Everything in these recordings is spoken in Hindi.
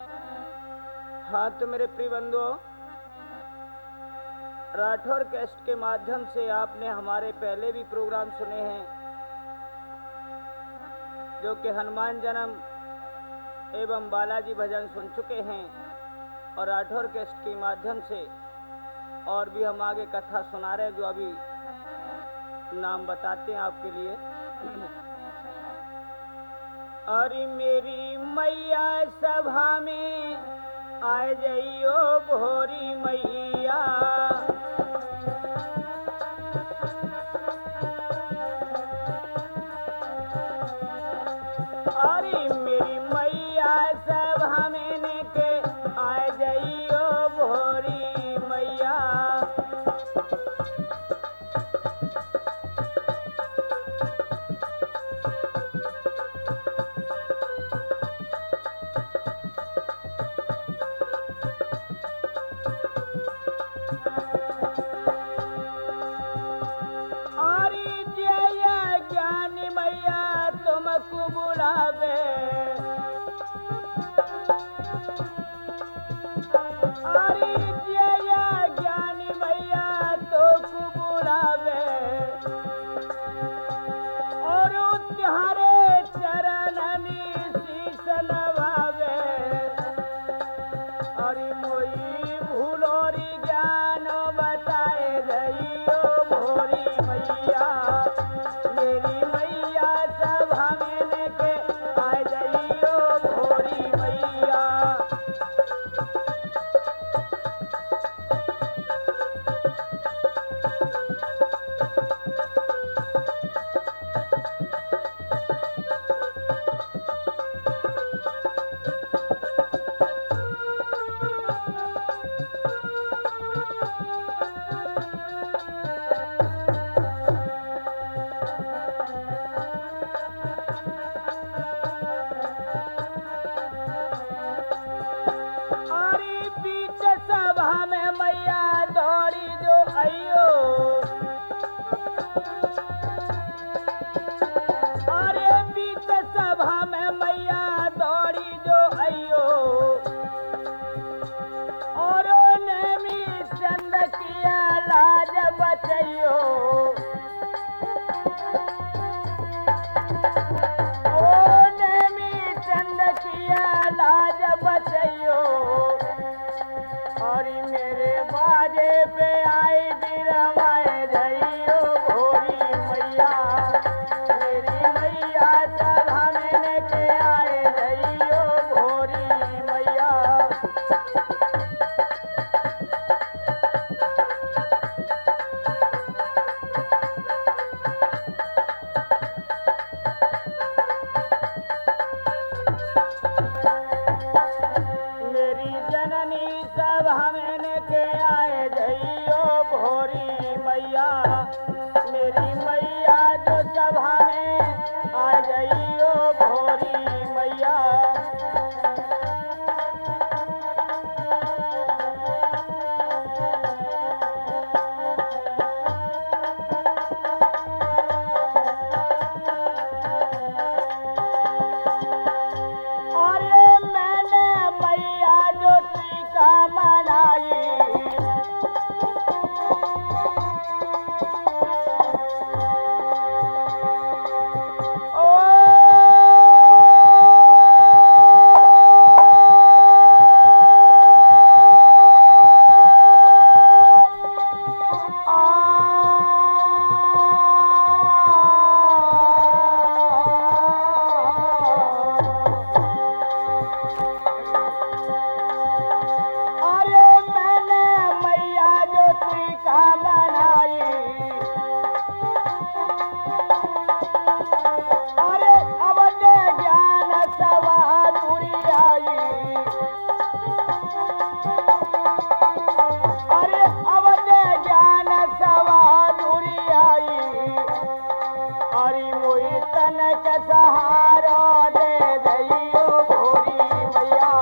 हाँ तो मेरे प्रिय बंधुओं, राठौर कैस्ट के माध्यम से आपने हमारे पहले भी प्रोग्राम सुने हैं, जो कि हनुमान जन्म एवं बालाजी भजन सुन चुके हैं। और राठौर कैस्ट के माध्यम से और भी हम आगे कथा सुना रहे हैं, जो अभी नाम बताते हैं आपके लिए। अरे मेरी मैया सभा में आए जइयो भोरी मैया, अरे मेरी मैया सभा में के आए जइयो भोरी मैया। अरे जय ज्ञानी मैया तुमको बुलावे, अरे जय ज्ञानी मैया तुमको बुलावे, और तुम्हारे चरणनी शीश नवावे। अरे मोई भूलोरी ज्ञान बताए रहियो भोरी मैया, मेरी मैया सभा में के आए जइयो भोरी मैया। अरे बीच सभा में मैया दौड़ी जो आइयो, अरे बीच सभा में मैया दौड़ी जो आइयो, और नेमी चंद किया लाज बचैयो, ओ नेमी चंद किया लाज बचैयो। और मेरे बाजे पे आई बिरमाए जइयो भोरी मैया, मेरी मैया सभा में के आए जइयो भोरी मैया। मेरी जननी सभा में के आए जइयो भोरी मैया, मेरी मैया जो सभा में आ जइयो भोरी मैया। अरे मैंने मैया जो टीका मनाई, अरे मैंने मैया जो टीका मनाई, अरे अवधे ज्ञान सवारी आई, अरे अवधे ज्ञान सवारी आई। अरे मोई तनक सहारा दे जइयो भोरी मैया,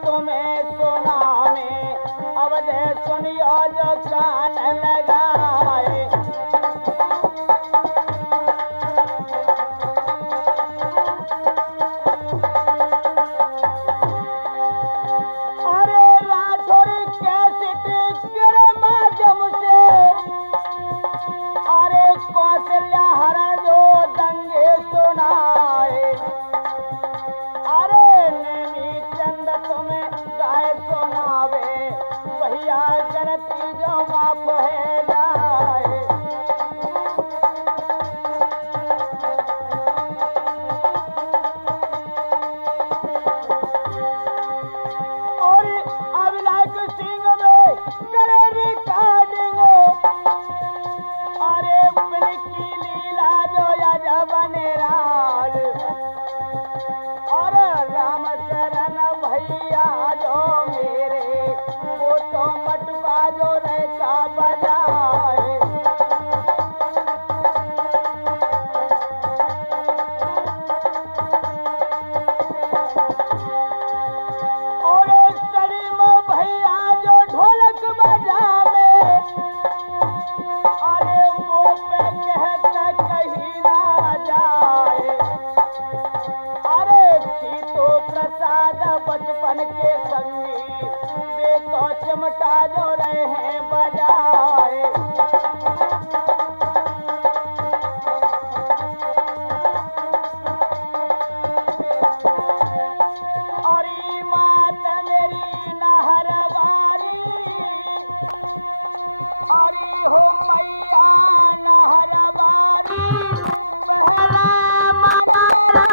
तुम्हें सुनाने, अवध सुनियो जो कान लगाए। अरे राठौर कैसेट के माध्यम से, अरे कौशल्या हरण जो दंगे सुनाए। अरे नेमी चंद तुम्हें गाय सुनावे, भैया गलती जो माफ है जाए। और अविनाश सिंह में करे रिकॉर्डिंग, अरे की लीला जो यादव निराल। और राम शरण भैया जो मेरे, वो तो मटुआ जो रहता बजाए। और सलीम भैया जो ढोलक बजावे, अरे मुंह पे कहता कहीं ना जाए। अरे छीतो प्रसाद बचपन के संगी, वे तो चिमटा जो रहे हैं बजाए। अरे मात मेरी नहरवारी, अरे हो मैया नहरवारी, पहला मनारा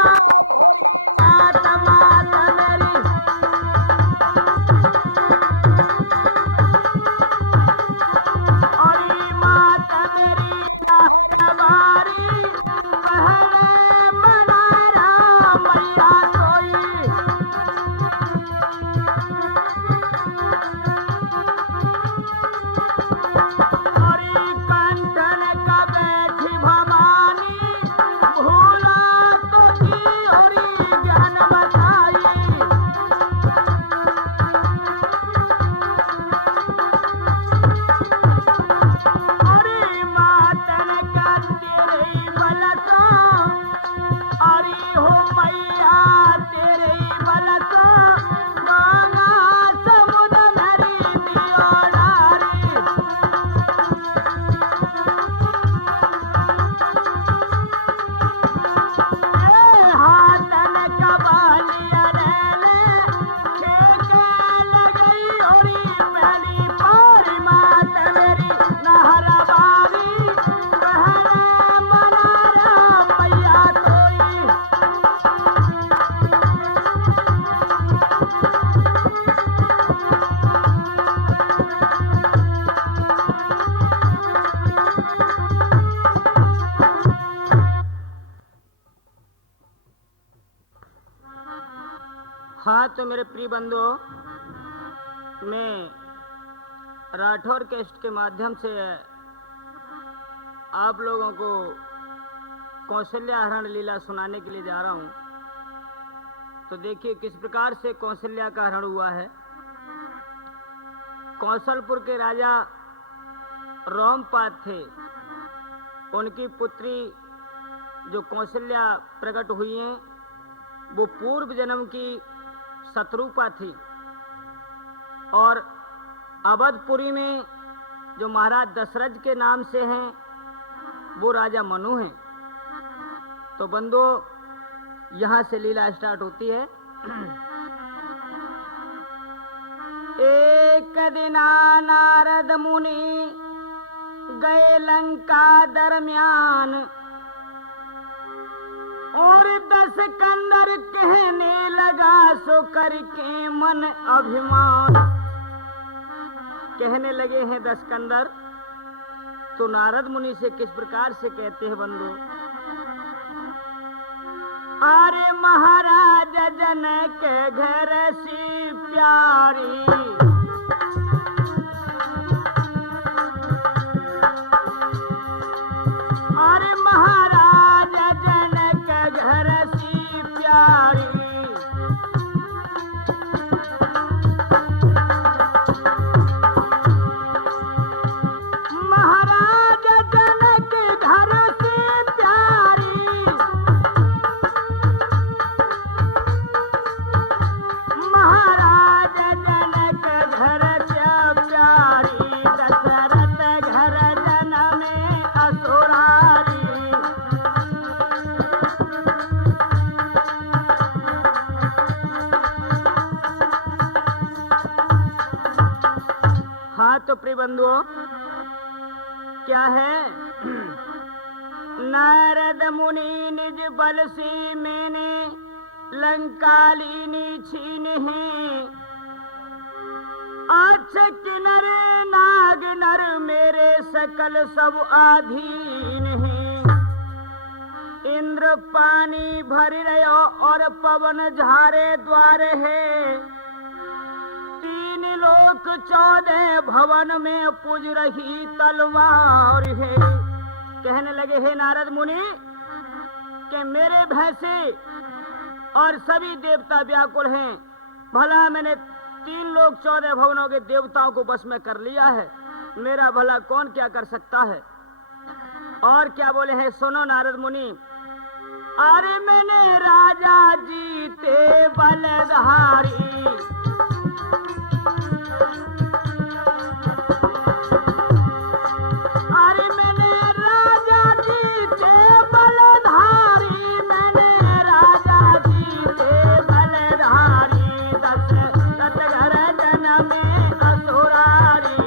भोरी मात मात मेरी। अरे मात मेरी नहरवारी, पहले मनारा मैया सोई। हरि कंठन का बैठी भवानी, भूला तो की हरि ज्ञान बताई। हरि मातन का तेरे बलतो, हरि हो मैया तेरे बलतो, गंगा समुद्र मेरी दियो डारी। हाथन कबालिया रेले, ठेके लगई होरी पहली पारी। मात मेरी नहरवारी, पहले मनारा मैया तोई। हाँ तो मेरे प्रिय बंधुओं, मैं राठौर कैस्ट के माध्यम से आप लोगों को कौशल्या हरण लीला सुनाने के लिए जा रहा हूँ। तो देखिए किस प्रकार से कौशल्या का हरण हुआ है। कौशलपुर के राजा रोमपाद थे, उनकी पुत्री जो कौशल्या प्रकट हुई हैं, वो पूर्व जन्म की शत्रुपा थी। और अवधपुरी में जो महाराज दशरथ के नाम से हैं, वो राजा मनु हैं। तो बंधुओं यहाँ से लीला स्टार्ट होती है। एक दिन नारद मुनि गए लंका दरमियान, और 10 कंदर कहने लगा सो करके मन अभिमान। कहने लगे हैं 10 कंदर, तो नारद मुनि से किस प्रकार से कहते हैं बंधु। अरे महाराज जन के घर सी प्यारी, अरे महाराज जनक घर सी प्यारी, हाँ तो प्रिय बंधुओं, क्या है? नारद मुनि निज बल से मैंने लंकालीनी छीन है। अच्छा किन्नर नाग नर मेरे सकल सब आधीन हैं। इंद्र पानी भर रहो और पवन झारे द्वार है। तीन लोक 14 भवन में पूज रही तलवार है। कहने लगे, हे नारद मुनि, कि मेरे भय से और सभी देवता व्याकुल हैं। भला मैंने 3 लोक 14 भवनों के देवताओं को बस में कर लिया है, मेरा भला कौन क्या कर सकता है? और क्या बोले हैं, सुनो नारद मुनि। अरे मैंने राजा जीते बलधारी, अरे मैंने राजा जीते बलधारी, मैंने राजा जीते बलधारी। दशरथ घर जनमे असुरारी।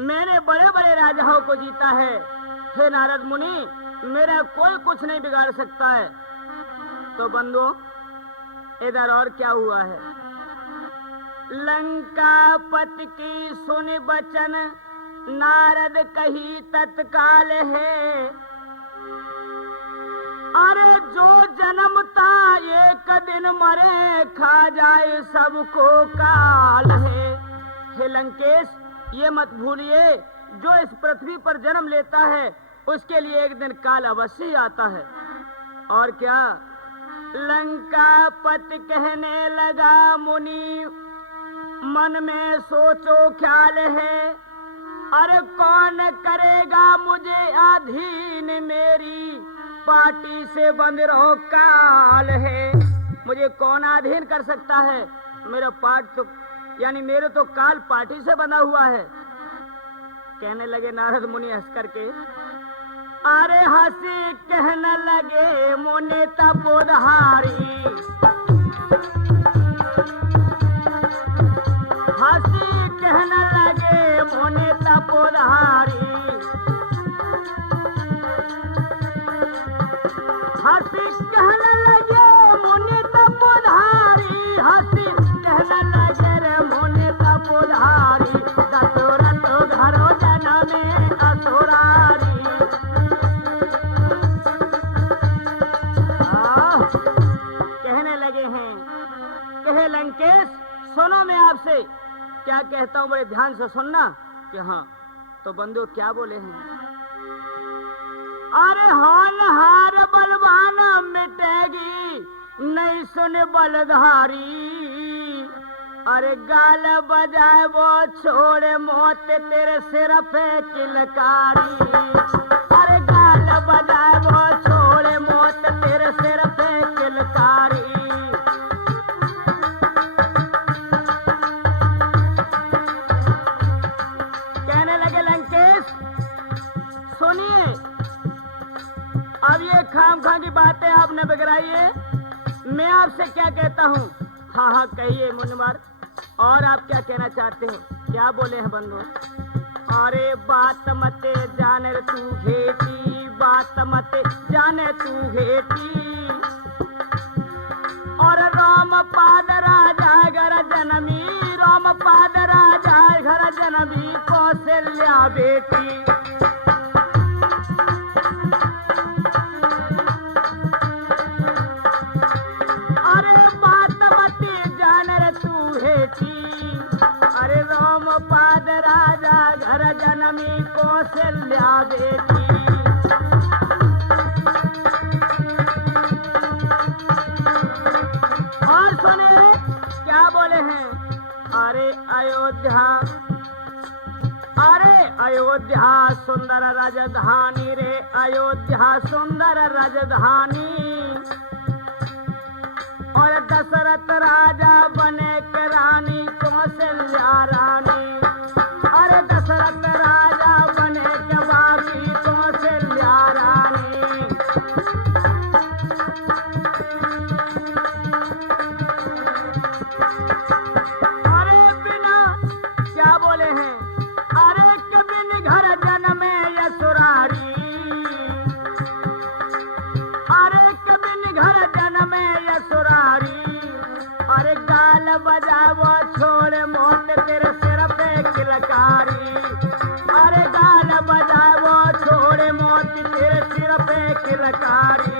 मैंने बड़े बड़े राजाओं को जीता है। हे नारद मुनि, मेरा कोई कुछ नहीं बिगाड़ सकता है। तो बंधुओं, इधर और क्या हुआ है? लंकापति की सुन बचन नारद कही तत्काल है। अरे जो जन्मता एक दिन मरे, खा जाए सबको काल है। हे लंकेश, ये मत भूलिए, जो इस पृथ्वी पर जन्म लेता है उसके लिए एक दिन काल अवश्य आता है। और क्या? लंकापति कहने लगा, मुनि मन में सोचो ख्याल है। अरे कौन करेगा मुझे अधीन, मेरी पाटी से बंद रहो काल है। मुझे कौन अधीन कर सकता है? मेरा पाट तो यानी मेरे तो काल पाटी से बंधा हुआ है। कहने लगे नारद मुनि हंस करके। अरे हंसी कहने लगे मुनि तपोधारी, हंसी कहने लगे मुनि तपोधारी। हंसी कहने लगे मुनि तपोधारी, हंसी कहने लगे रे मुनि तपोधारी। दशरथ घर जनमे असुरारी। कहने लगे हैं, कहे लंकेश सुनो, मैं आपसे क्या कहता हूं, बड़े ध्यान से सुनना। कि हाँ, तो बंधु क्या बोले हैं? अरे होनहार बलवान मिटेगी नहीं सुन बलधारी। अरे गाल बजाए वो छोड़े मौत तेरे सिर पे किलकारी। अरे गाल बजाए वो छोड़े मौत तेरे सिर पे किलकारी। कहने लगे लंकेश सुनिए, अब ये खाम खा की बातें आप न बिगड़ाइए। मैं आपसे क्या कहता हूँ? हाँ हाँ कहिए मुनिवर, और आप क्या कहना चाहते हो? क्या बोले हैं बंधु? अरे बात मत जाने तू घेटी, बात मत जाने तू घेटी। और राम पाद राजा घर जनमी, राम पाद राजा घर जनमी कौशल्या बेटी। अरे राम पाद राजा घर जनमी कौशल्या बेटी। और सुने क्या बोले हैं? अरे अयोध्या, अरे अयोध्या सुंदर राजधानी रे, अयोध्या सुंदर राजधानी। और दशरथ राजा बने के रानी कौशल्या रानी। अरे दशरथ राजा बने के बाकी कौशल्या रानी। बोले हैं, अरे कबिन घर जन्मे यसुरारी, अरे कबिन घर जन्मे यसुरारी, अरे गाल बजावो छोड़ मौत तेरे सिर पे किलकारी, अरे गाल बजावो छोड़ मौत तेरे सिर पे किलकारी।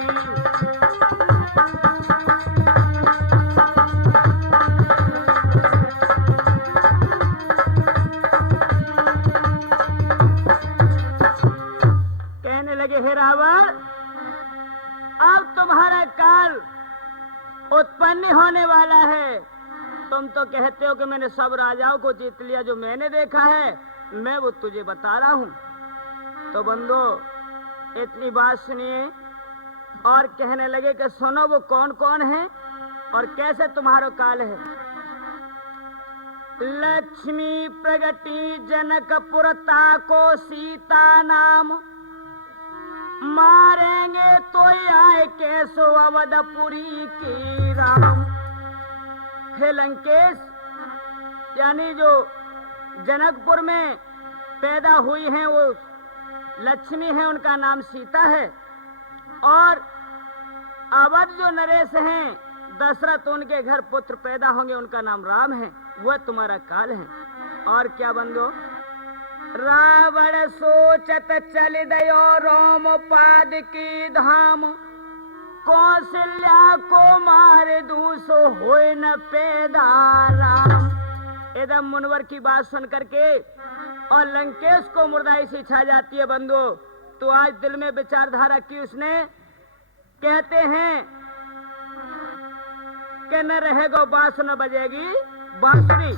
कहने लगे, हे रावण, अब तुम्हारा काल उत्पन्न होने वाला है। तुम तो कहते हो कि मैंने सब राजाओं को जीत लिया, जो मैंने देखा है मैं वो तुझे बता रहा हूं। तो बंदो इतनी बात सुनिए और कहने लगे कि सुनो वो कौन कौन है और कैसे तुम्हारा काल है। लक्ष्मी प्रगति जनकपुर ताको सीता नाम, मारेंगे तो आए केसो अवधपुरी की राम। हे लंकेश, यानी जो जनकपुर में पैदा हुई हैं वो लक्ष्मी है, उनका नाम सीता है, और अवध जो नरेश हैं दशरथ, उनके घर पुत्र पैदा होंगे, उनका नाम राम है। वह तुम्हारा काल है। और क्या बंदो, रावण सोचत चल दयो रोमपाद की धाम, कौशल्या को मार दूसो होए न पैदा राम। एकदम मुनवर की बात सुन करके और लंकेश को मुर्दाई सी छा जाती है बंधु। तो आज दिल में विचारधारा की उसने, कहते हैं कि न रहेगा बांसुरी न बजेगी बांसुरी,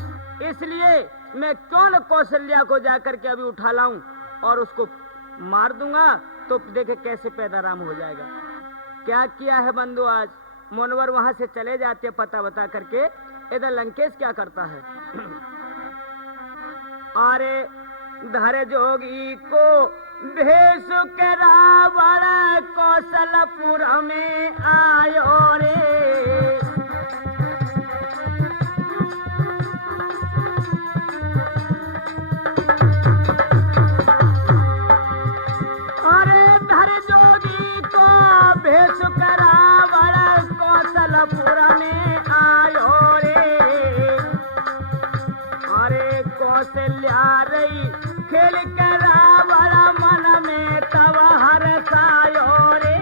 इसलिए मैं क्यों न कौशल्या को जाकर के अभी उठा लाऊं और उसको मार दूंगा, तो देखे कैसे पैदा राम हो जाएगा। क्या किया है बंधु, आज मुनवर वहां से चले जाते हैं पता बता करके। इधर लंकेश क्या करता है, अरे धर जोगी को भेष के रावण कौशलपुर में आयो रे। भेष के रावण कौशलपुर में आयो रे, अरे कौशल्या रही खेल के रावण मन में तब हर्षायो रे।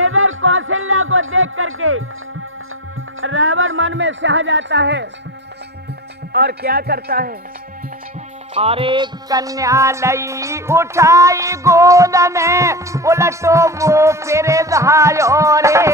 इधर कौशल्या को देख करके रावण मन में सह जाता है और क्या करता है, अरे कन्या लई उठाई गोद में, उलटो वो फिर धायो रे।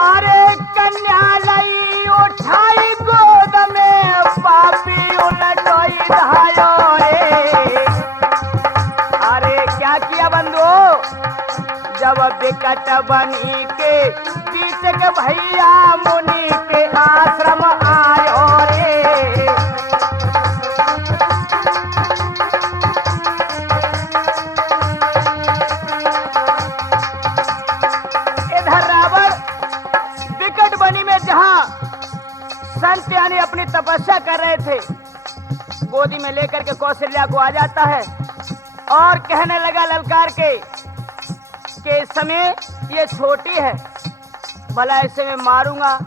अरे कन्या लई उठाई गोद में, पापी उलटोई धायो रे। अरे क्या किया बंधु, जब विकट बनी के बीच के भैया मुनि के आश्रम आयो रे। इधर रावण विकट बनी में जहां संत यानी अपनी तपस्या कर रहे थे, गोदी में लेकर के कौशल्या को आ जाता है और कहने लगा ललकार के इस समय ये छोटी है, भला ऐसे में मारूंगा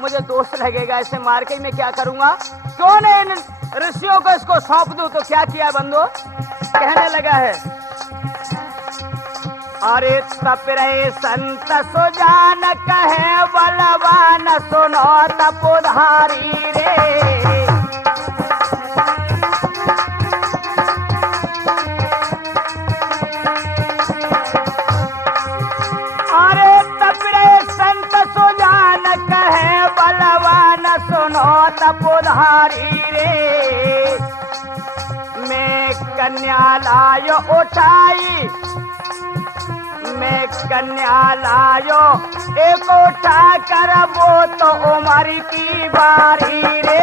मुझे दोष लगेगा, ऐसे मार के मैं क्या करूंगा, क्यों न इन ऋषियों को इसको सौंप दूं। तो क्या किया बंधु, कहने लगा है, अरे तपरे संत सुजान कहे बलवान सुनो तपोधारी रे। तपोधारी रे, मैं कन्या लायो उठाई कन्या लायो एक उठा कर वो तो उमर की बारी रे।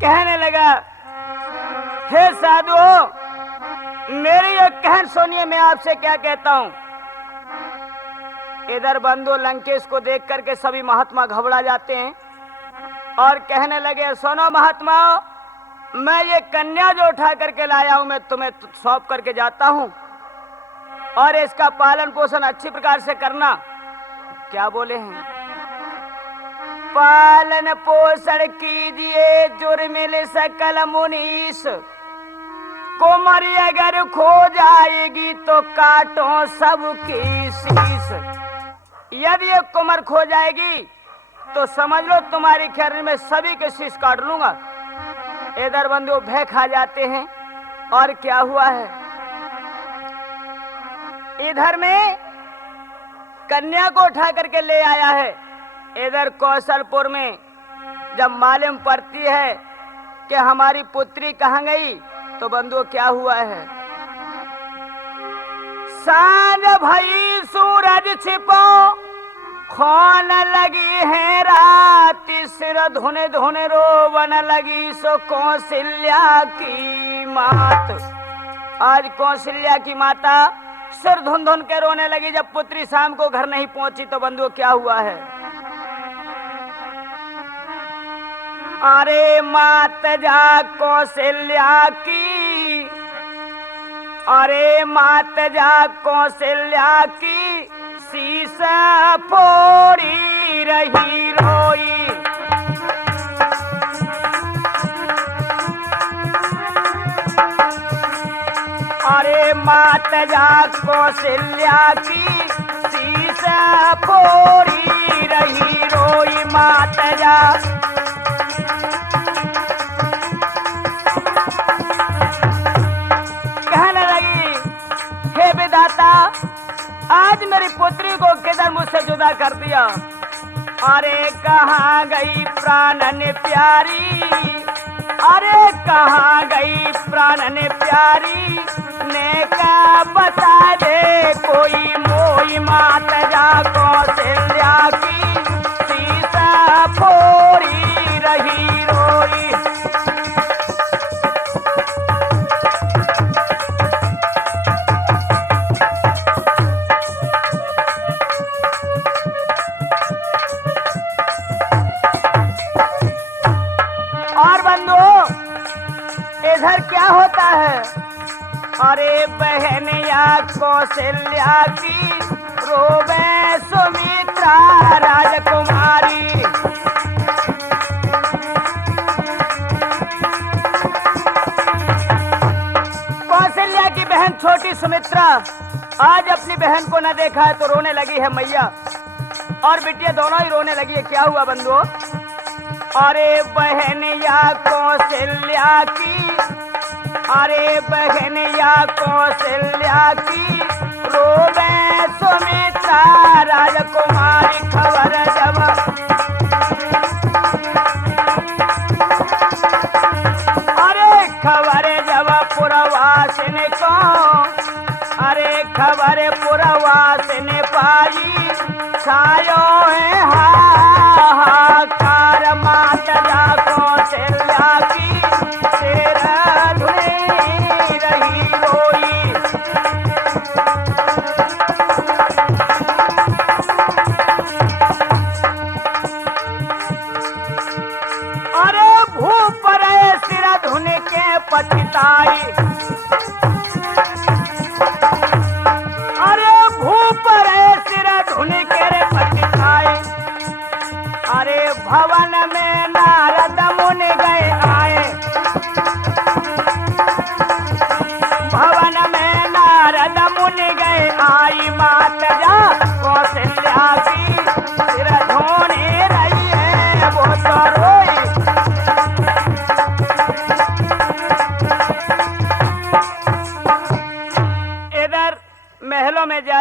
कहने लगा, हे साधुओं, मेरी ये कहन सुनिए, मैं आपसे क्या कहता हूं। इधर बंधु लंकेश को देख करके सभी महात्मा घबरा जाते हैं और कहने लगे, सुनो महात्मा, मैं ये कन्या जो उठा करके लाया हूं, मैं तुम्हें सौंप करके जाता हूं और इसका पालन पोषण अच्छी प्रकार से करना। क्या बोले हैं? पालन पोषण कीजिए जुर्मिल सकल मुनीस, कुमारी अगर खो जाएगी तो काटो सबकी शीश। यदि ये कुमार खो जाएगी तो समझ लो तुम्हारी खैर में सभी के शीश काट लूंगा। इधर बंधु भय खा जाते हैं और क्या हुआ है, इधर में कन्या को उठा करके ले आया है। इधर कौशलपुर में जब मालूम पड़ती है कि हमारी पुत्री कहाँ गई, तो बंधु क्या हुआ है, सांझ भई सूरज छिपो खोन लगी है रात, सिर धुने धुने रोवन लगी सो कौशल्या की मात। आज कौशल्या की माता सिर धुन धुन के रोने लगी जब पुत्री शाम को घर नहीं पहुंची। तो बंधु क्या हुआ है, अरे मात जा कौशल्या की, अरे मात जा कौशल्या की, शीश फोड़ी रही रोई। अरे मात जा कौशल्या की, शीश फोड़ी रही रोई। मात जा कहने लगी, हे विधाता, आज मेरी पुत्री को किधर मुझसे जुदा कर दिया। अरे कहाँ गई प्राणन प्यारी, अरे कहाँ गई प्राणन प्यारी, ने का बता दे कोई मोई। मात जा कौशल्या की, शीश फोड़ी रही रोई। और बंधु इधर क्या होता है, अरे बहन या कौशल्या की, रोवे सुमित्रा राजकुमारी। कौशल्या की बहन छोटी सुमित्रा आज अपनी बहन को न देखा है तो रोने लगी है मैया, और बिटिया दोनों ही रोने लगी है। क्या हुआ बंधु, अरे बहन या कौशल्या की, अरे बहन या कौशल्या की, रोवे सुमित्रा राजकुमारी। खबर जब अरे खबर जब पुरवासिन को, अरे खबर पुरवासिन पाई, छायो है हाहाकार। मात जा कौशल्या की, सिर धुनी रही रोई। अरे भूप रहे सिर धुन के पछताई, अरे भूप रहे सिर धुन के रे पछताई। अरे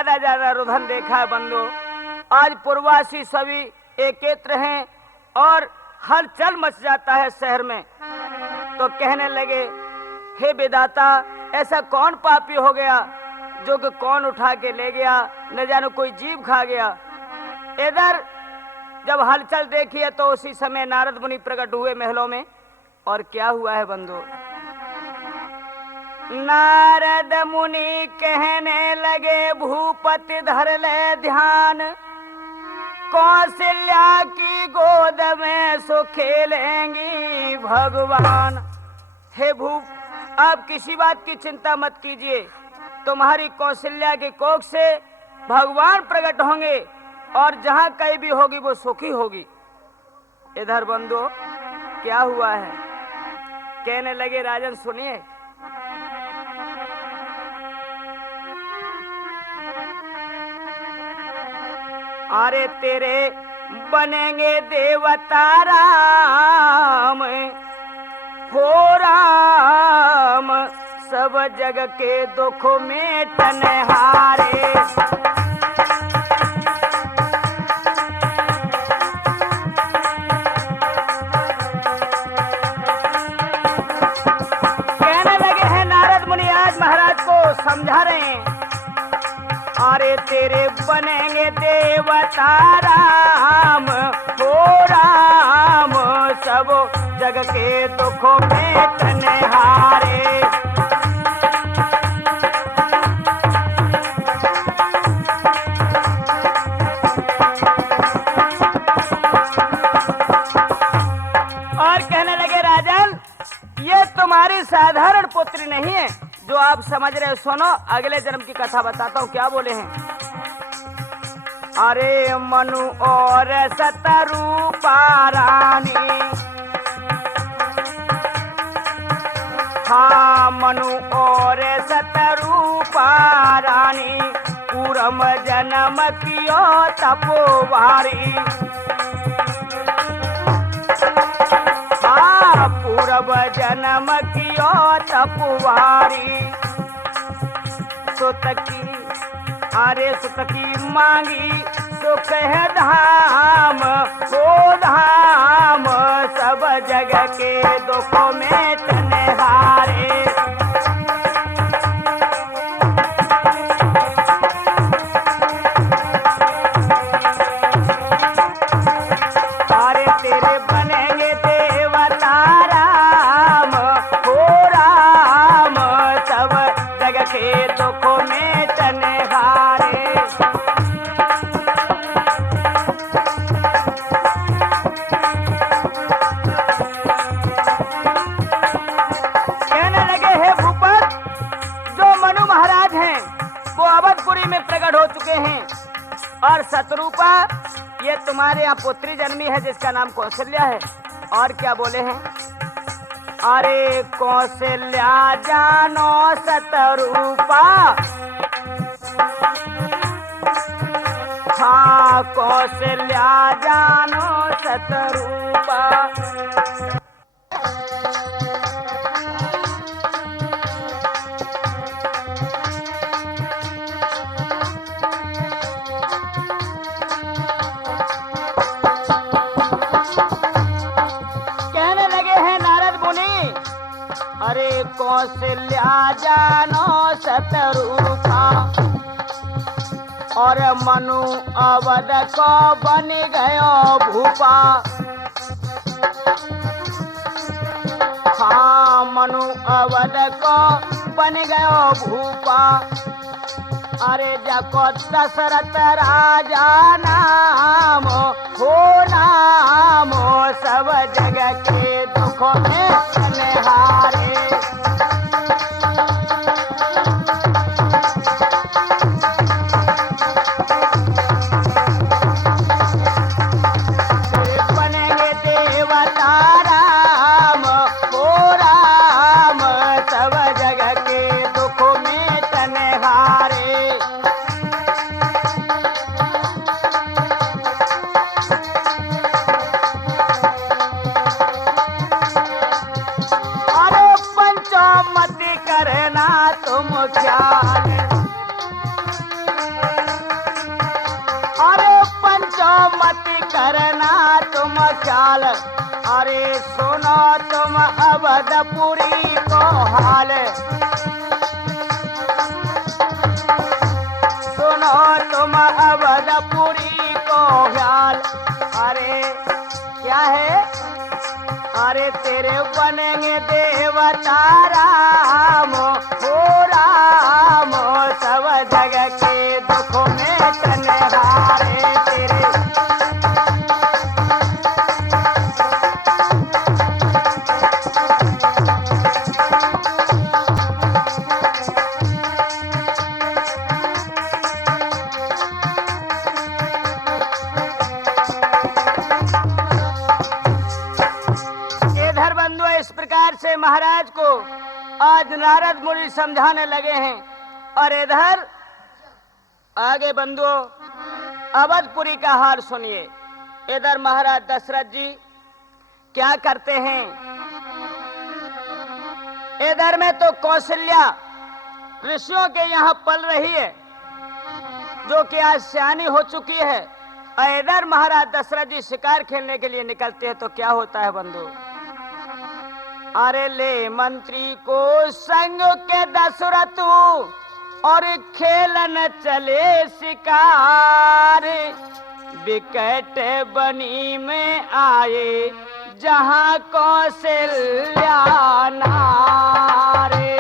ज्यादा ज्यादा रुधन देखा है बंधु। आज पूर्वासी सभी एकत्र हैं और हलचल मच जाता है शहर में। तो कहने लगे, हे विधाता, ऐसा कौन पापी हो गया जो कि कौन उठा के ले गया, न जानो कोई जीव खा गया। इधर जब हलचल देखी है तो उसी समय नारद मुनि प्रकट हुए महलों में। और क्या हुआ है बंधु? नारद मुनि कहने लगे, भूपति धर ले ध्यान, कौशल्या की गोद में सो खेलेंगी भगवान। हे भूप, आप किसी बात की चिंता मत कीजिए, तुम्हारी कौशल्या के कोख से भगवान प्रकट होंगे और जहां कहीं भी होगी वो सुखी होगी। इधर बंधु क्या हुआ है? कहने लगे, राजन सुनिए, अरे तेरे बनेंगे देवता राम, हो राम, सब जग के दुख में टनहारे। कहने लगे हैं नारद मुनि, आज महाराज को समझा रहे हैं, अरे तेरे बनेंगे देवता राम, हो राम, सब जग के दुखों में टनहारे। और कहने लगे, राजन, ये तुम्हारी साधारण पुत्री नहीं है जो आप समझ रहे हो। सुनो, अगले जन्म की कथा बताता हूँ। क्या बोले हैं? अरे मनु और सतरूपा रानी, हाँ मनु और सतरूपा रानी, पूरम जन्म कियो तपोवारी। हाँ पूरब जन्म कियो तपवारी। सुतकी, अरे सुतकी मांगी सुख है धाम, हो धाम, सब जग के दुखों में टनहारे। अरे तेरे बनेंगे देवता राम, हो राम, सब जग के दुखों में टनहारे। कहने लगे, हे भूपत, जो मनु महाराज हैं वो अवधपुरी में प्रकट हो चुके हैं, और शत्रुपा ये तुम्हारे यहाँ पुत्री जन्मी है जिसका नाम कौशल्या है। और क्या बोले हैं? अरे कौशल्या जानो शत्रुपा, हाँ कौशल्या जानो शत्रुपा। अरे कौशल्या जानो शत्रुपा, और मनु अवध को बन गयो भूपा। हाँ मनु अवध को बन गयो भूपा। अरे जको दशरथ राजा नाम, हो नाम, सब जग के दुखों में टनहारे। बनेंगे देवता राम, हो राम, सब जग के दुखों में टनहारे। करना तुम ख्याल, अरे सुनो तुम अवधपुरी को हाल, सुनो तुम अवधपुरी को हाल। अरे क्या है, अरे तेरे बनेंगे देवता राम, हो राम, सब जगह के दुखों में तन्हारे तेरे। इस प्रकार से महाराज को आज नारद मुनि समझाने लगे हैं। और इधर आगे बंधुओं अवधपुरी का हाल सुनिए। इधर महाराज दशरथ जी क्या करते हैं, इधर में तो कौशल्या ऋषियों के यहाँ पल रही है, जो कि आज सियानी हो चुकी है। और इधर महाराज दशरथ जी शिकार खेलने के लिए निकलते हैं तो क्या होता है बंधु, अरे ले मंत्री को संग के दशरथ और खेलन चले शिकार, विकट बनी में आए जहां कौशल्या नारे।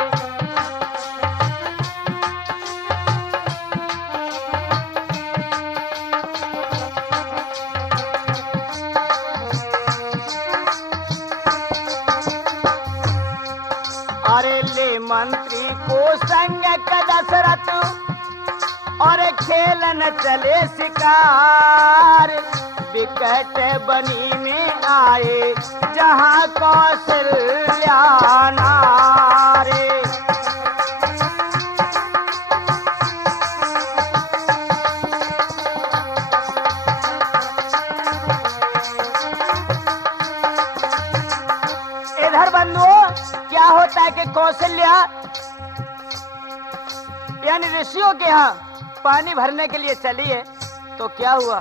अरे ले मंत्री को संग का दशरथ और खेलन चले शिकार, विकट बनी में आए जहां कौशल्या नारे। इधर बंधुओं क्या होता है कि कौशल्या यानी ऋषियों के यहाँ पानी भरने के लिए चली है तो क्या हुआ,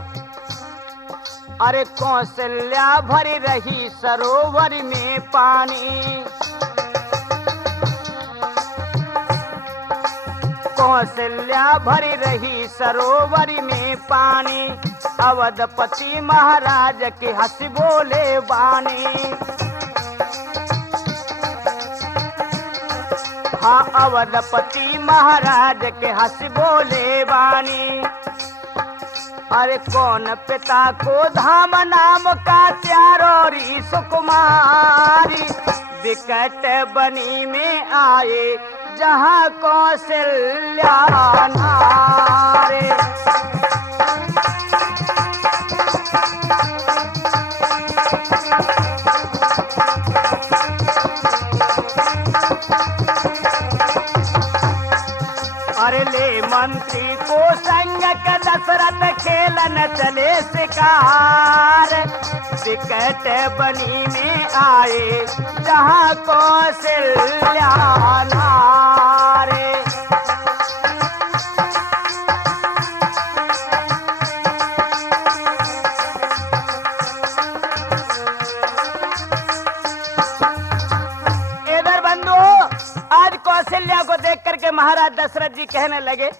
अरे कौशल्या भरी रही सरोवर में पानी, कौशल्या भरी रही सरोवर में पानी, अवधपति महाराज के हंस बोले बानी। हाँ अवधपति महाराज के हंस बोले बानी। अरे कौन पिता को धाम नाम का त्यारोरी सुकुमारी, विकट बनी में आए जहां कौशल्या नारे। अरे ले मंत्री को संग का दशरथ खेलन चले शिकार, विकट बनी में आए जहां कौशल्या नारे। इधर बंधुओं आज कौशल्या को देख करके महाराज दशरथ जी कहने लगे,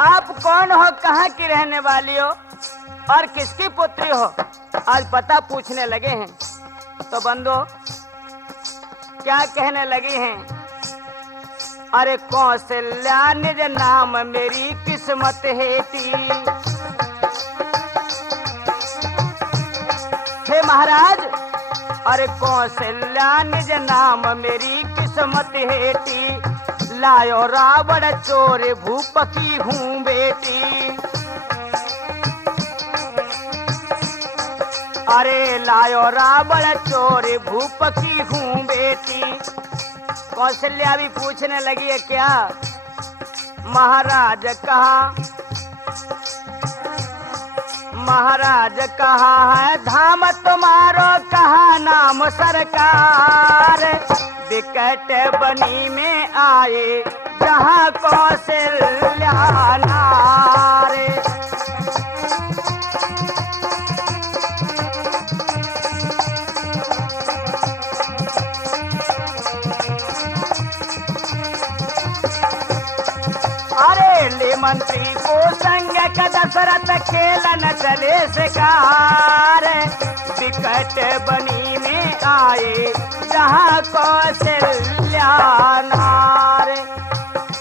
आप कौन हो, कहाँ की रहने वाली हो और किसकी पुत्री हो, आज पता पूछने लगे हैं। तो बंधुओं क्या कहने लगी हैं, अरे कौशल्या निज नाम मेरी किस्मत हेती। हे महाराज, अरे कौशल्या निज नाम मेरी किस्मत हेती, लायो रावण चोर भूप की हूँ बेटी। अरे लायो रावण चोर भूप की हूँ बेटी। कौशल्या भी पूछने लगी है क्या, महाराज कहा, महाराज कहा है धाम तुम्हारो, कहा नाम सरकार, विकट बनी में आए जहां कौशल्या नारे। मंत्री को संग का दशरथ खेलन चले शिकार, विकट बनी में आए जहाँ कौशल्या नार।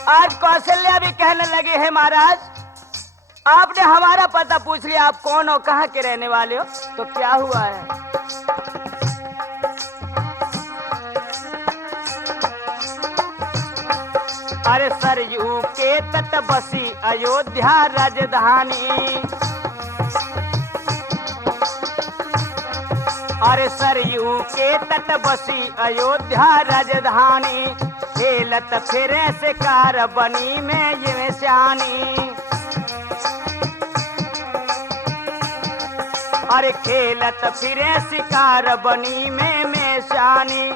आज कौशल्या भी कहने लगे हैं महाराज, आपने हमारा पता पूछ लिया, आप कौन हो, कहाँ के रहने वाले हो, तो क्या हुआ है? अरे सरयू के तट बसी अयोध्या राजधानी, अरे सरयू के तट बसी अयोध्या राजधानी, खेलत फिरे शिकार बनी में ये श्यानी। अरे खेलत फिरे शिकार बनी में श्यानी,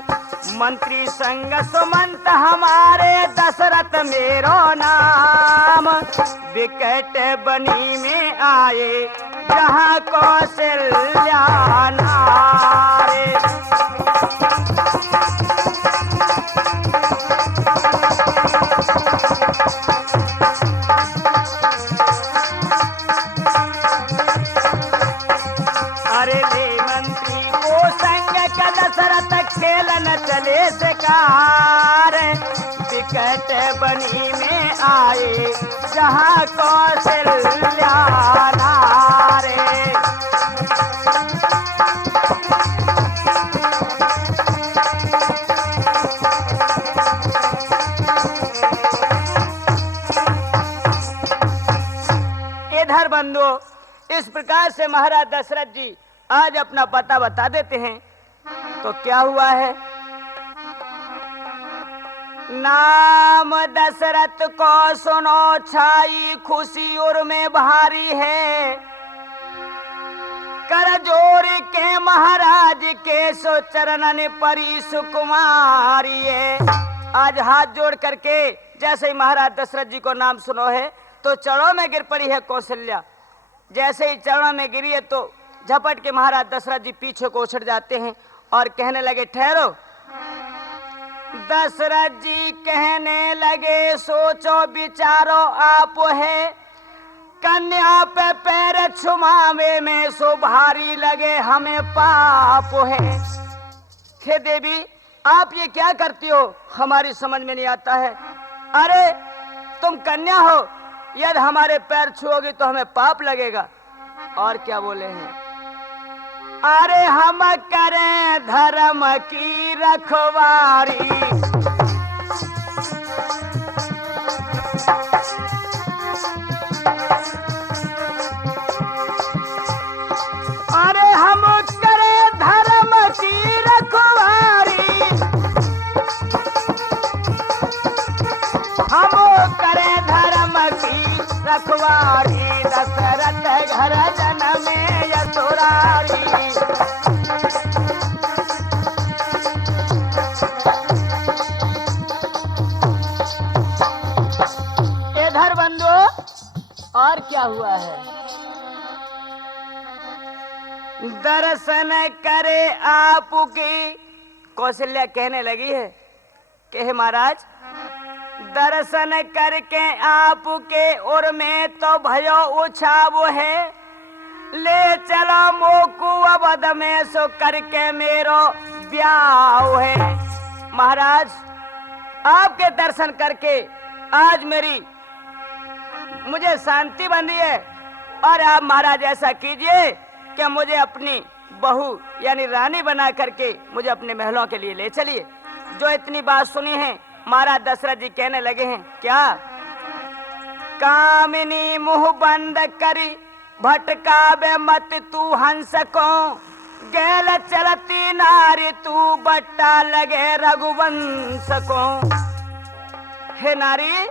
मंत्री संग सुमंत हमारे दशरथ मेरो नाम, विकट बनी में आए जहाँ कौशल्या नारे। अरे ले मंत्री को संग का दशरथ खेलन चले शिकार, विकट बनी में आए जहाँ कौशल्या नारे। इधर बंधु, इस प्रकार से महाराज दशरथ जी आज अपना पता बता देते हैं। तो क्या हुआ है? नाम दशरथ को सुनो छाई खुशी और में भारी है, कर जोर के महाराज के सो चरणन परी सुकुमारी है। आज हाथ जोड़ करके जैसे ही महाराज दशरथ जी को नाम सुनो है तो चरणों में गिर पड़ी है कौशल्या। जैसे ही चरणों में गिरी है तो झपट के महाराज दशरथ जी पीछे को उछट जाते हैं और कहने लगे ठहरो। दशरथ जी कहने लगे सोचो विचारो आप है, कन्या पे पैर छुमावे में सो भारी लगे हमें पाप है। हे देवी आप ये क्या करती हो, हमारी समझ में नहीं आता है। अरे तुम कन्या हो, यदि हमारे पैर छुओगी तो हमें पाप लगेगा। और क्या बोले हैं? अरे हम करें धर्म की रखवारी, अरे हम करें धर्म की रखवारी, हम करें धर्म की रखवारी, दशरथ घर जन्मे यशोरारी। इधर बंधु और क्या हुआ है? दर्शन करे आपकी, कौशल्या कहने लगी है कि हे महाराज दर्शन करके आपके और में तो भयो उछाव है, ले चलो मोकू अवध में सो करके मेरो ब्याह है। महाराज आपके दर्शन करके आज मुझे शांति बंधी है, और आप महाराज ऐसा कीजिए कि मुझे अपनी बहू यानी रानी बना करके मुझे अपने महलों के लिए ले चलिए। जो इतनी बात सुनी है महाराज दशरथ जी कहने लगे हैं क्या? कामिनी मुंह बंद करी भटकावे मत तू हंस को, गैल चलती नारी तू बट्टा लगे रघुवंश को। हे नारी,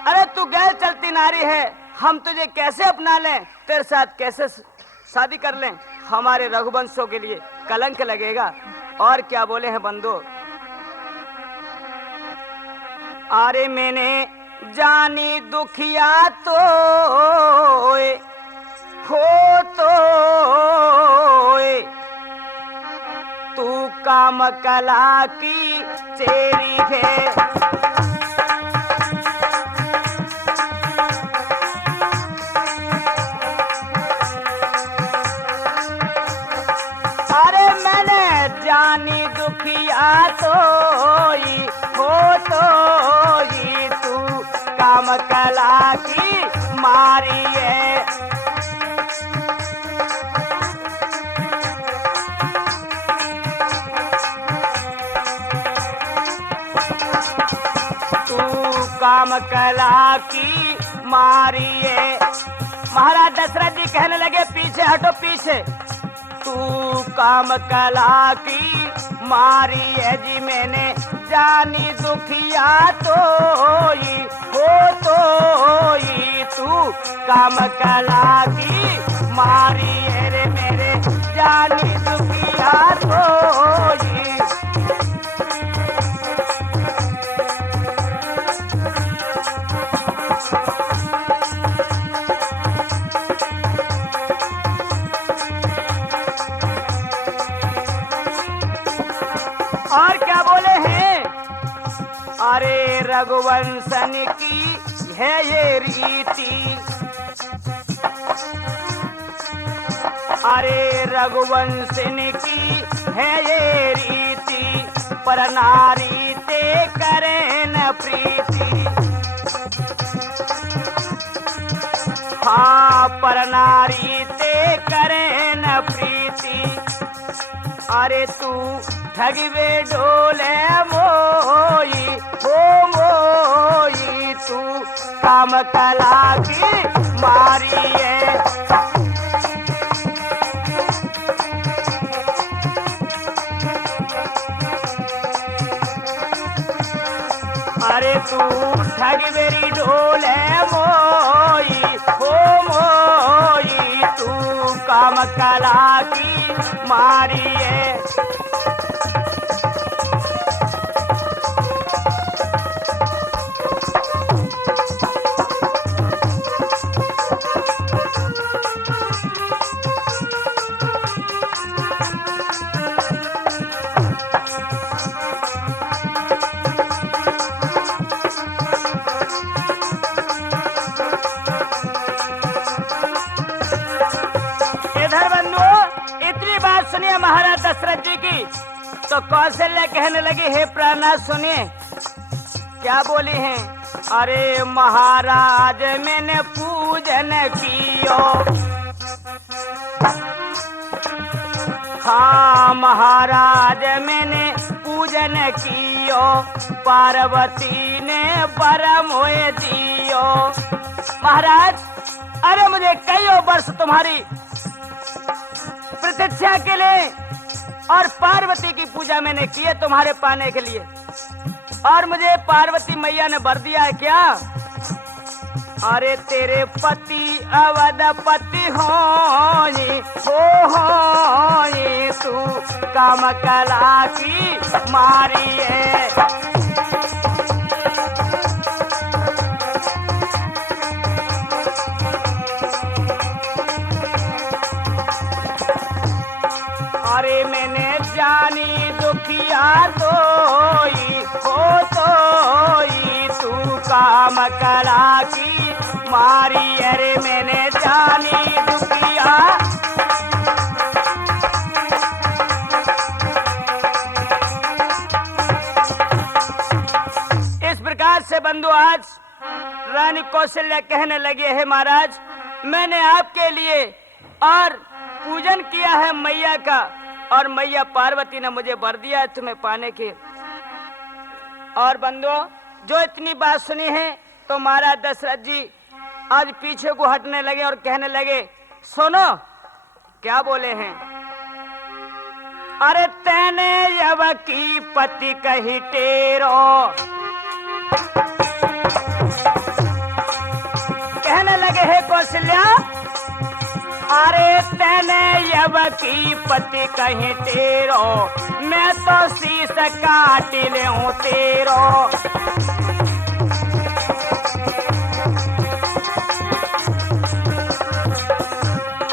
अरे तू गैल चलती नारी है, हम तुझे कैसे अपना लें, तेरे साथ कैसे शादी कर लें, हमारे रघुवंशों के लिए कलंक लगेगा। और क्या बोले हैं बंधु? अरे मैंने जानी दुखिया तो हो तो तू काम कला की चेरी है, तोई हो तोई, तू काम कला की मारी है। तू काम कला की मारी है। महाराज दशरथ जी कहने लगे पीछे हटो पीछे। तू काम कला की मारी है जी, मैंने जानी दुखिया तोई हो तोई, तू काम कला की मारी है रे मेरे जानी दुखिया तोई। और क्या बोले हैं? अरे रघुवंशन की है ये रीति, अरे रघुवंशन की है ये रीति, पर नारी ते करे न प्रीति। हाँ पर नारी ते करे न प्रीति। अरे तू ठगवे डोले मोई हो मोई, तू काम कला की मारी है। अरे तू ठगवेरी डोले मोई हो मोई, तू काम कला की मारी है। सुनिए महाराज दशरथ जी की। तो कौशल्या कहने लगी हे प्राणनाथ सुनिए क्या बोली हैं। अरे महाराज मैंने पूजन कियो, हाँ महाराज मैंने पूजन कियो, पार्वती ने वरम होए दियो। महाराज अरे मुझे कई वर्ष तुम्हारी प्रतीक्षा के लिए और पार्वती की पूजा मैंने की है तुम्हारे पाने के लिए, और मुझे पार्वती मैया ने वर दिया है क्या? अरे तेरे पति अवधपति होई तू काम कला की मारी है। अरे मैंने जानी दुखिया तोई हो तोई, तू काम कला की मारी। अरे मैंने जानी दुखिया। इस प्रकार से बंधु आज रानी कौशल्या कहने लगे है महाराज मैंने आपके लिए और पूजन किया है मैया का, और मैया पार्वती ने मुझे वर दिया है तुम्हें पाने के। और बंधुओं जो इतनी बात सुनी है तो महाराज दशरथ जी आज पीछे को हटने लगे और कहने लगे सुनो क्या बोले हैं। अरे तेने यव की पति कही टेरो, कहने लगे हे कौशल्या अरे तेने यव की पति कहीं तेरो, मैं तो शीश काट ले हूं तेरो।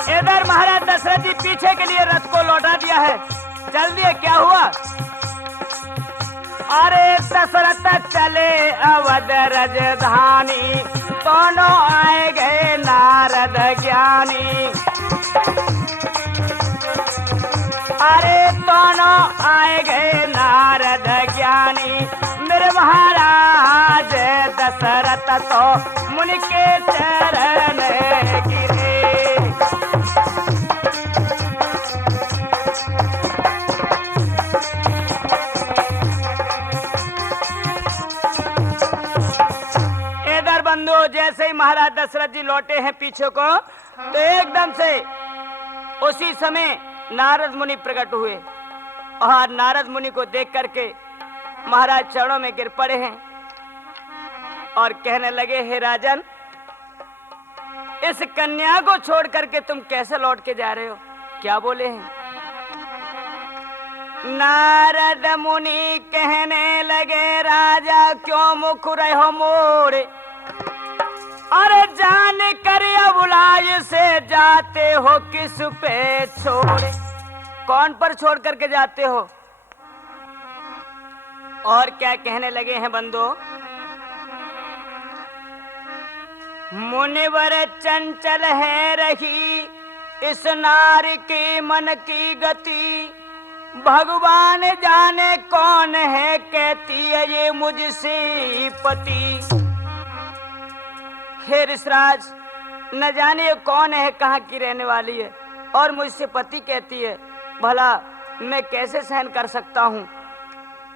इधर महाराज दशरथ जी पीछे के लिए रथ को लौटा दिया है, चल दिए। क्या हुआ? अरे दशरथ चले अवध राजधानी, दोनों आए गए नारद ज्ञानी। अरे दोनों आए गए नारद जय दशरथ तो मुनि के चरण गिरे। इधर बंधु जैसे ही महाराज दशरथ जी लौटे हैं पीछे को, तो एकदम से उसी समय नारद मुनि प्रकट हुए और नारद मुनि को देख करके महाराज चरणों में गिर पड़े हैं और कहने लगे, हे राजन, इस कन्या को छोड़ करके तुम कैसे लौट के जा रहे हो? क्या बोले हैं? नारद मुनि कहने लगे, राजा क्यों मुख रहो मोरे, अरे जान कर अबुलाय से जाते हो किस पे छोड़े? कौन पर छोड़ करके जाते हो? और क्या कहने लगे हैं बंदो? मुनिवर चंचल है रही इस नारी की मन की गति, भगवान जाने कौन है कहती है ये मुझसे पति। हे ऋषराज, न जाने कौन है, कहाँ की रहने वाली है और मुझसे पति कहती है, भला मैं कैसे सहन कर सकता हूँ?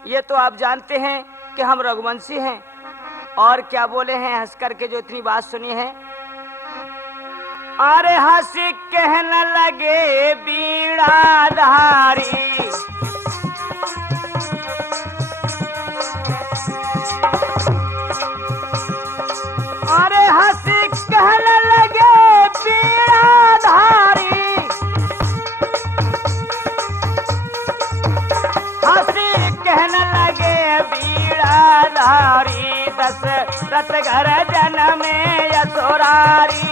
ये तो आप जानते हैं कि हम रघुवंशी हैं। और क्या बोले हैं हंस करके जो इतनी बात सुनी है? अरे हंसी कहने लगे बीड़ाधारी, अरे हंसी कहने लगे बीड़ाधारी, हंसी कहने लगे बीड़ाधारी, दशरथ घर जनमे यशोरारी।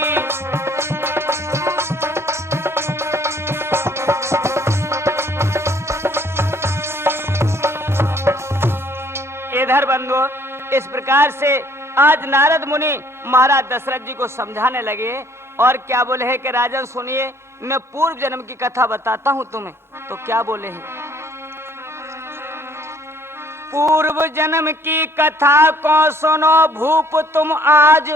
इधर बंधु इस प्रकार से आज नारद मुनि महाराज दशरथ जी को समझाने लगे और क्या बोले हैं कि राजन सुनिए, मैं पूर्व जन्म की कथा बताता हूं तुम्हें। तो क्या बोले हैं? पूर्व जन्म की कथा को सुनो भूप तुम आज,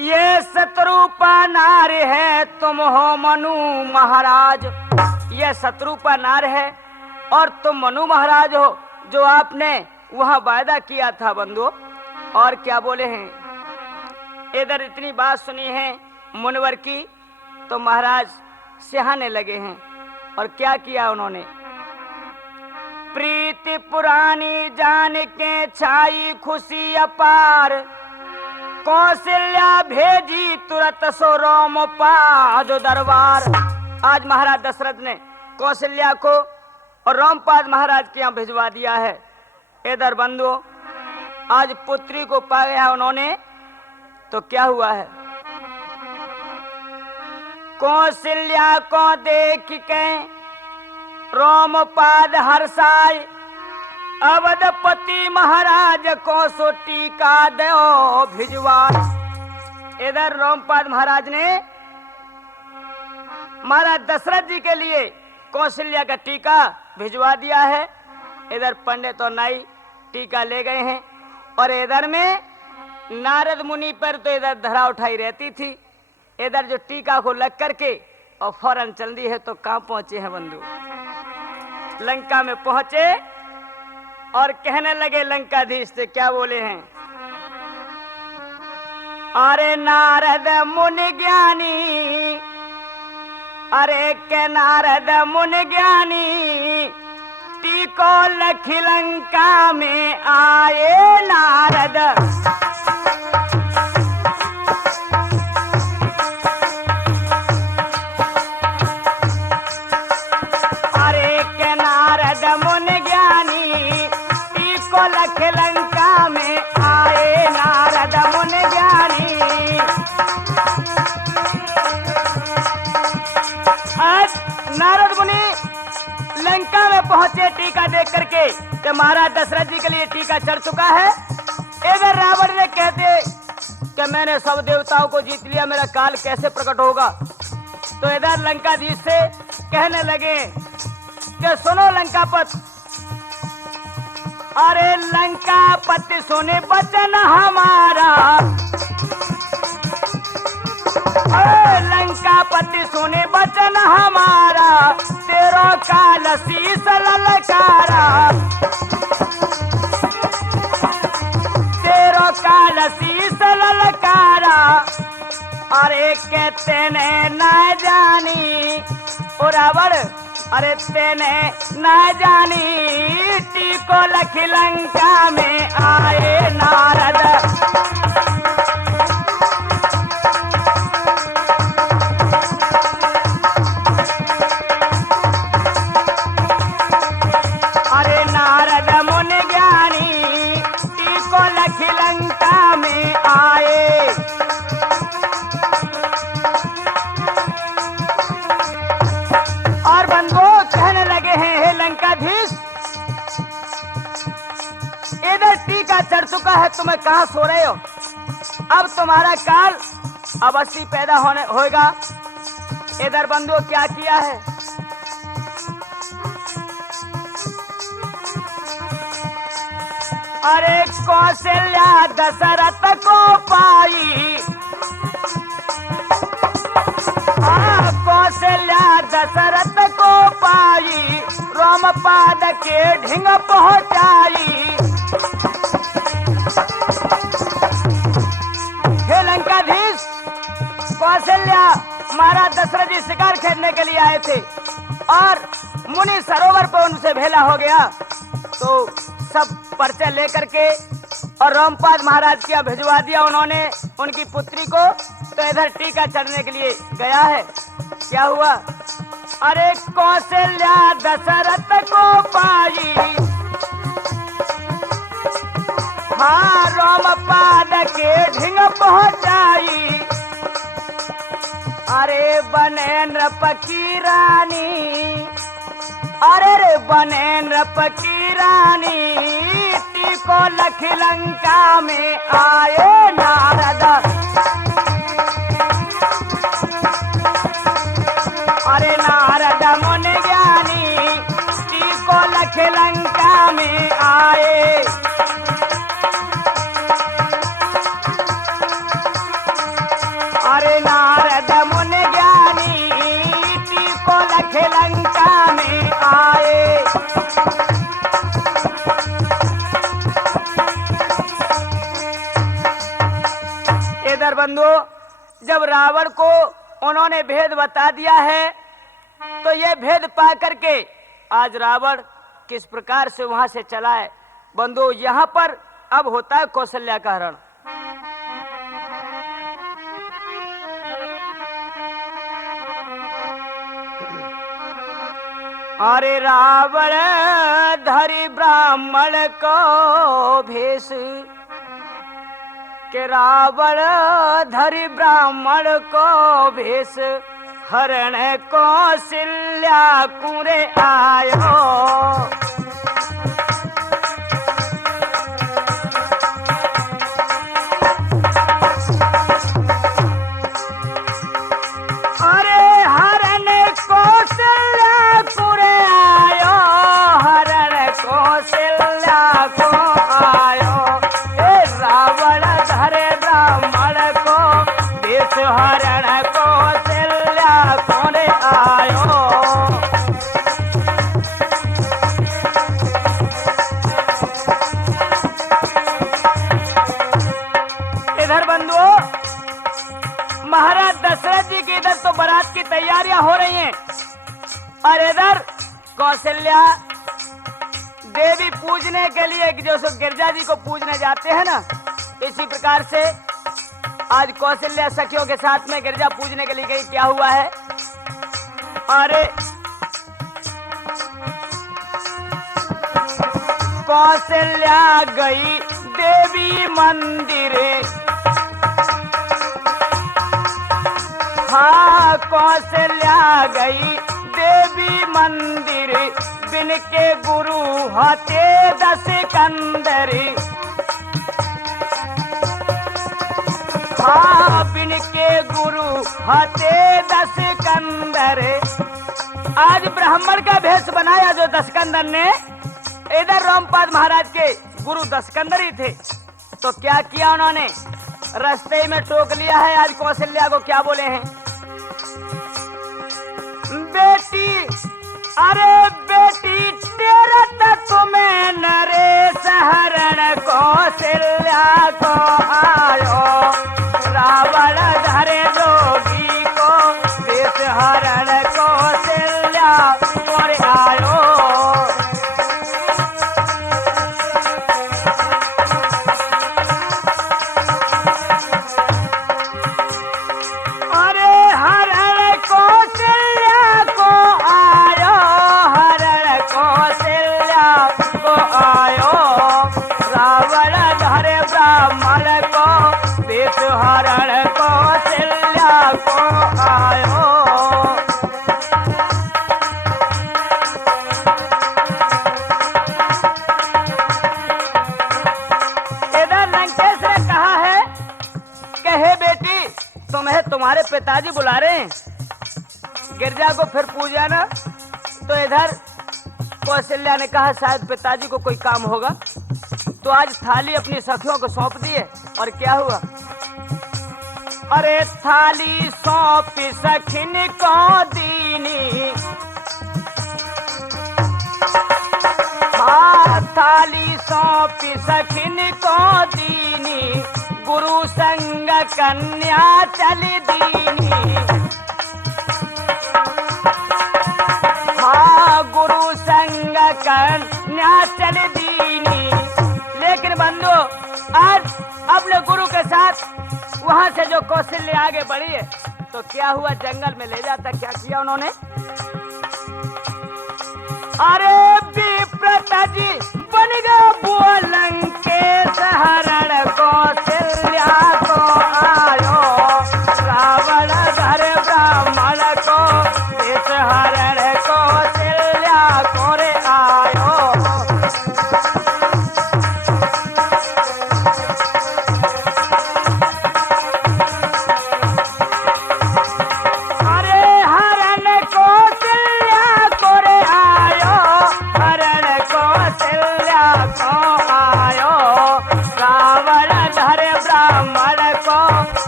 ये शत्रुपा नार है तुम हो मनु महाराज। ये शत्रुपा नार है और तुम मनु महाराज हो जो आपने वहां वायदा किया था बंधु। और क्या बोले हैं? इधर इतनी बात सुनी है मुनिवर की तो महाराज सिहाने लगे हैं और क्या किया उन्होंने? प्रीति पुरानी जान के छाई खुशी अपार, कौशल्या भेजी तुरंत सो रोम पाद दरबार। आज महाराज दशरथ ने कौशल्या को और रोमपाद महाराज के यहाँ भिजवा दिया है। इधर बंधु आज पुत्री को पा गया उन्होंने तो क्या हुआ है? कौशल्या को देख के रोमपाद हर्षाय, अवधपति महाराज को सो टीका दो भिजवाए। इधर रोमपाद महाराज ने महाराज दशरथ जी के लिए कौशल्या का टीका भिजवा दिया है। इधर पंडित और नाई टीका ले गए हैं और इधर में नारद मुनि पर तो इधर धरा उठाई रहती थी। इधर जो टीका को लग करके और फौरन चल दी है तो कहां पहुंचे हैं बंधु? लंका में पहुंचे और कहने लगे लंकाधीश से, क्या बोले हैं? अरे नारद मुनि ज्ञानी, अरे के नारद मुनि ज्ञानी, टीको लखी लंका में आए नारद। अरे के नारद मुनि ज्ञानी, टीको लखी लंका में आए नारद मुनि ज्ञानी। आज नारद मुनि लंका में पहुंचे टीका देख करके कि महाराज दशरथ जी के लिए टीका चढ़ चुका है। इधर रावण ने कहते कि मैंने सब देवताओं को जीत लिया, मेरा काल कैसे प्रकट होगा? तो इधर लंकाधीश से कहने लगे कि सुनो लंकापत, अरे लंकापति सुने वचन हमारा, अरे लंकापति सुने वचन हमारा, तेरो काल शीस ललकारा, तेरो काल शीस ललकारा। अरे कहते ने ना जानी ओ रावण, अरे तेने ना जानी टीको लख लंका में आए नारद। अरे नारद मुनि ज्ञानी टीको लख लंका में आए। और बंधुओं कहने लगे हैं, हे लंकाधीश, इधर टीका चढ़ चुका है, तुम्हें कहां सो रहे हो? अब तुम्हारा काल अवश्य पैदा होगा। इधर बंधुओं क्या किया है? अरे कौशल्या दशरथ को पाई, कौशल्या दशरथ को पाई, रोमपाद के ढिंग पहुंचाई। हे लंकाधीश, कौशल्या महाराज दशरथ जी शिकार खेलने के लिए आए थे और मुनि सरोवर पर उनसे भेला हो गया, तो सब पर्चे लेकर के और रोमपाद महाराज की भिजवा दिया उन्होंने उनकी पुत्री को। तो इधर टीका चढ़ने के लिए गया है। क्या हुआ? अरे कौशल्या दशरथ को पाई, हाँ रोमपाद के ढिंग पहुंचाई। अरे बने नृप की रानी, अरे रे बने नृप की रानी, टीको लख लंका में आए नारद। अरे नारद मुनि ज्ञानी टीको लख लंका में आए। अरे नारद मुनि ज्ञानी टीको लख लंका में आए। इधर बंधुओं, जब रावण को उन्होंने भेद बता दिया है, तो ये भेद पा करके आज रावण किस प्रकार से वहां से चला है। बंधु, यहां पर अब होता है कौशल्या का हरण। अरे रावण धरि ब्राह्मण को भेष, के रावण धरि ब्राह्मण को भेष, हरण कौशल्या कुरे आयो। अरे हरण कौशल्या कुरे आयो, हरण कौशल्या को आयो। ए रावण धरे ब्राह्मण को भेष, हरण कौशल्या कोने आयो। इधर बंधुओं, महाराज दशरथ जी की इधर तो बारात की तैयारियां हो रही हैं और इधर कौशल्या देवी पूजने के लिए, जो सो गिरजा जी को पूजने जाते हैं ना, इसी प्रकार से आज कौशल्या सखियों के साथ में गिरजा पूजने के लिए गई। क्या हुआ है? अरे कौशल्या गई देवी मंदिर, हाँ कौशल्या गई देवी मंदिर, बिन के गुरु हते दस कंदर, हाँ बिन के गुरु हते दस कंदर। आज ब्राह्मण का भेष बनाया जो दसकंदर ने, इधर इधर रोमपाद महाराज के गुरु दशकंदर ही थे, तो क्या किया उन्होंने, रास्ते में टोक लिया है। आज कौशल्या को क्या बोले हैं, बेटी अरे बेटी तेरा तत्व में नरेश हरण कौशल्या को आयो, रावण धरे जोगी को वेश हरण कौशल्या और आयो। अरे हरण कौशल्या को आयो, हरण कौशल्या को आयो, रावण धरे ब्राह्मण को वेश हरण कौशल्या को आयो। इधर लंकेश ने कहा है कि हे बेटी तुम्हें तुम्हारे पिताजी बुला रहे हैं, गिरजा को फिर पूजा ना। तो इधर कौशल्या ने कहा शायद पिताजी को कोई काम होगा, तो आज थाली अपनी सखियों को सौंप दिए। और क्या हुआ, अरे थाली सौंप सखिन को दीनी, हाँ थाली सौंप सखिन को दीनी, गुरु संग कन्या चल दीनी, हाँ गुरु संग कन्या चल दीनी। लेकिन बंधु आज अपने गुरु के साथ वहां से जो कौशल्या आगे बढ़ी है, तो क्या हुआ, जंगल में ले जाता क्या किया उन्होंने, अरे विप्रता जी बन गया बुआ लंकेश हरण कौशल्या को आयो, रावण धरे ब्राह्मण को वेश हरण कौशल्या को रे आयो। अरे हरण कौशल्या को रे आयो, हरण कौशल्या को आयो, रावण धरे ब्राह्मण को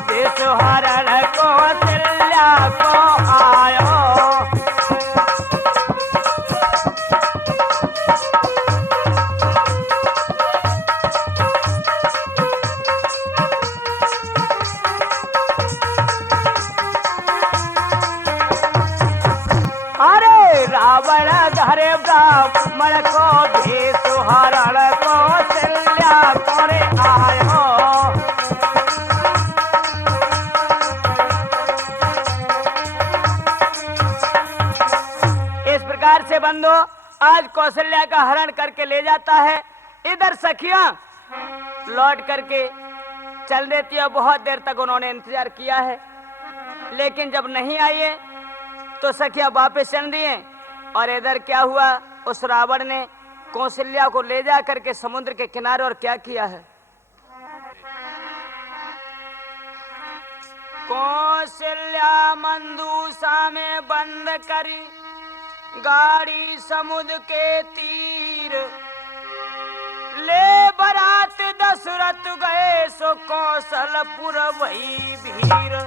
वेश हरण कौशल्या को आयो। अरे रावण धरे ब्राह्मण को भेष हरण कौशल्या को रे आयो। इस प्रकार से बंधु आज कौशल्या का हरण करके ले जाता है। इधर सखियां लौट करके चल देती है। बहुत देर तक उन्होंने इंतजार किया है, लेकिन जब नहीं आई है तो सखियां वापस चल दिए। और इधर क्या हुआ, उस रावण ने कौशल्या को ले जा करके समुद्र के किनारे और क्या किया है, कौशल्या मंदूसा में बंद करी गाड़ी समुद्र के तीर, ले बरात दशरथ गए सो कौशलपुर वही भीर।